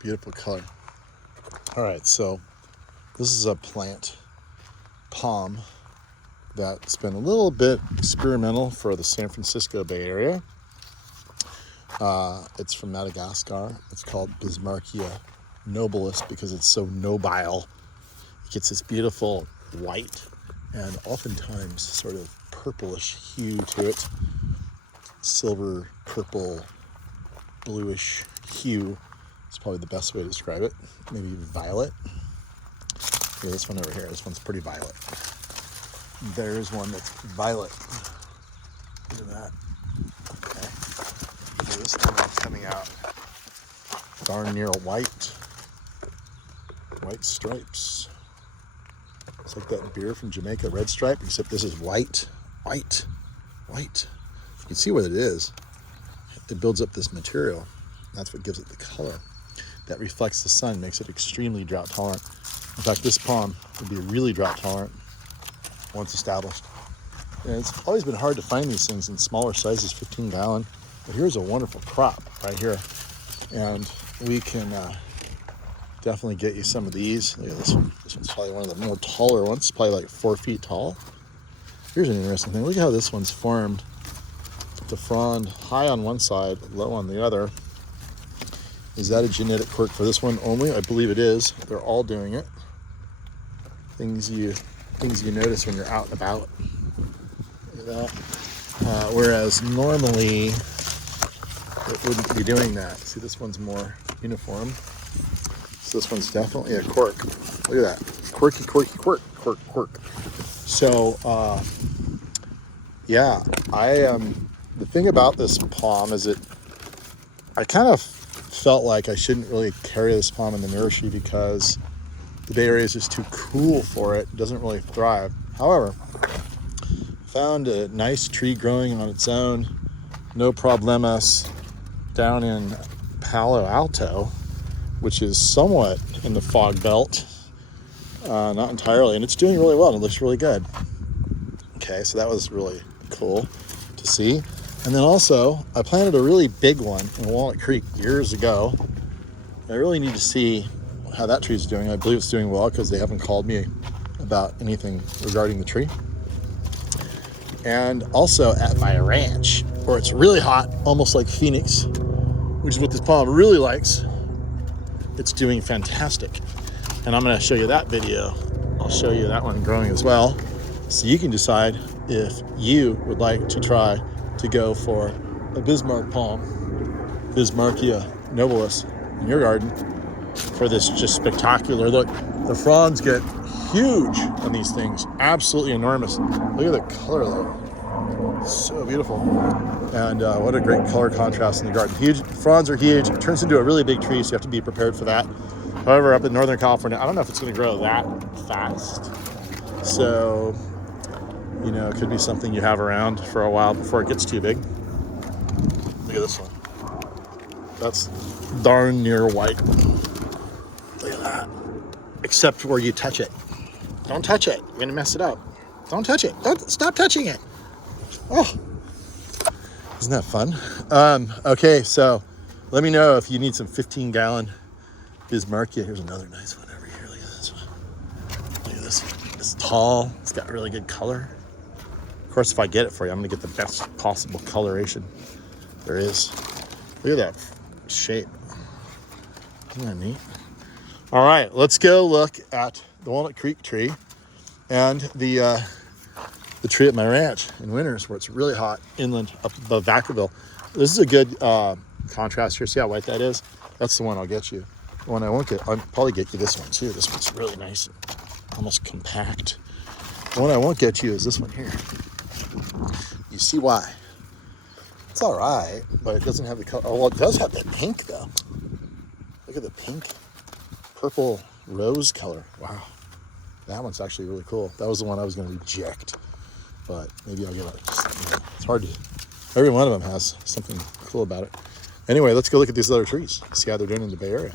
beautiful color. All right, so this is a plant palm that's been a little bit experimental for the San Francisco Bay Area. It's from Madagascar. It's called Bismarkia nobilis because it's so nobile. It gets this beautiful white and oftentimes sort of purplish hue to it. Silver, purple, bluish hue is probably the best way to describe it. Maybe violet. Here, this one over here. This one's pretty violet. There's one that's violet. Look at that. Okay. So this one's coming out darn near white. White stripes. It's like that beer from Jamaica, Red Stripe, except this is white. White. White. You can see what it is. It builds up this material. That's what gives it the color. That reflects the sun, makes it extremely drought tolerant. In fact, this palm would be really drought tolerant once established. And it's always been hard to find these things in smaller sizes, 15 gallon. But here's a wonderful crop right here. And we can definitely get you some of these. Look at this one. This one's probably one of the more taller ones. It's probably like 4 feet tall. Here's an interesting thing. Look at how this one's formed. The frond high on one side, low on the other. Is that a genetic quirk for this one only? I believe it is. They're all doing it. Things you notice when you're out and about. Look at that. Whereas normally it wouldn't be doing that. See, this one's more uniform. So this one's definitely a quirk. Look at that. Quirky, quirky, quirk, quirk, quirk. So, yeah, the thing about this palm is I kind of felt like I shouldn't really carry this palm in the nursery because the Bay Area is just too cool for it. It doesn't really thrive. However, found a nice tree growing on its own, no problemos, down in Palo Alto, which is somewhat in the fog belt, not entirely, and it's doing really well and it looks really good. Okay, so that was really cool to see. And then also, I planted a really big one in Walnut Creek years ago. I really need to see how that tree is doing. I believe it's doing well because they haven't called me about anything regarding the tree. And also at my ranch, where it's really hot, almost like Phoenix, which is what this palm really likes. It's doing fantastic. And I'm gonna show you that video. I'll show you that one growing as well. So you can decide if you would like to try to go for a Bismarck palm, Bismarkia nobilis, in your garden for this just spectacular look. The fronds get huge on these things, absolutely enormous. Look at the color though, so beautiful. And what a great color contrast in the garden. Huge, fronds are huge, it turns into a really big tree, so you have to be prepared for that. However, up in Northern California, I don't know if it's gonna grow that fast. So, you know, it could be something you have around for a while before it gets too big. Look at this one. That's darn near white. Look at that. Except where you touch it. Don't touch it. You're gonna mess it up. Don't touch it. Don't stop touching it. Oh, isn't that fun? Okay, so let me know if you need some 15-gallon Bismarkia. Here's another nice one over here. Look at this one. Look at this one. It's tall. It's got really good color. Of course, if I get it for you, I'm gonna get the best possible coloration there is. Look at that shape. Isn't that neat? All right, let's go look at the Walnut Creek tree and the tree at my ranch in winters where it's really hot inland up above Vacaville. This is a good contrast here. See how white that is? That's the one I'll get you. The one I won't get, I'll probably get you this one too. This one's really nice and almost compact. The one I won't get you is this one here. You see why? It's all right, but it doesn't have the color. Oh, well, it does have that pink though. Look at the pink, purple rose color. Wow, that one's actually really cool. That was the one I was going to reject, but maybe I'll get it. It's hard to. Every one of them has something cool about it. Anyway, let's go look at these other trees. See how they're doing in the Bay Area.